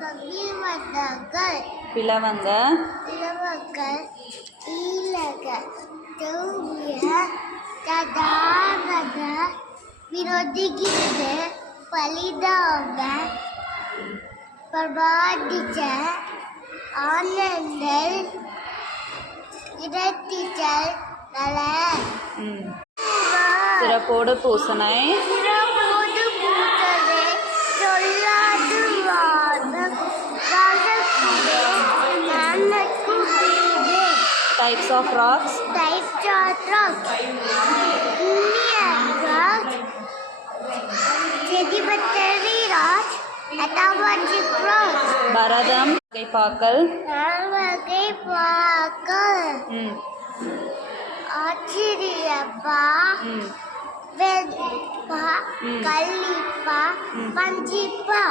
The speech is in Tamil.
பகிர்வதங்கள் பிளவங்க இலவங்கள் ஈலக தௌவிய ததாகத விரோதிகித பலிதாங்க பிரபாதிச்ச ஆனந்தல் இடத்திச்சல் நல சிறப்போடு பூசனை சிறப்போடு பூசனை சொல்லாது வாதம் வாதக்குடே நானக்குடே types of rocks Indian rock sedimentary rock metamorphic rock Bharatam வகைப்பாக்கள் வகைப்பாக்கள் ஆச்சரியப்பா Venba கள்ளிப்பா பஞ்சிப்பா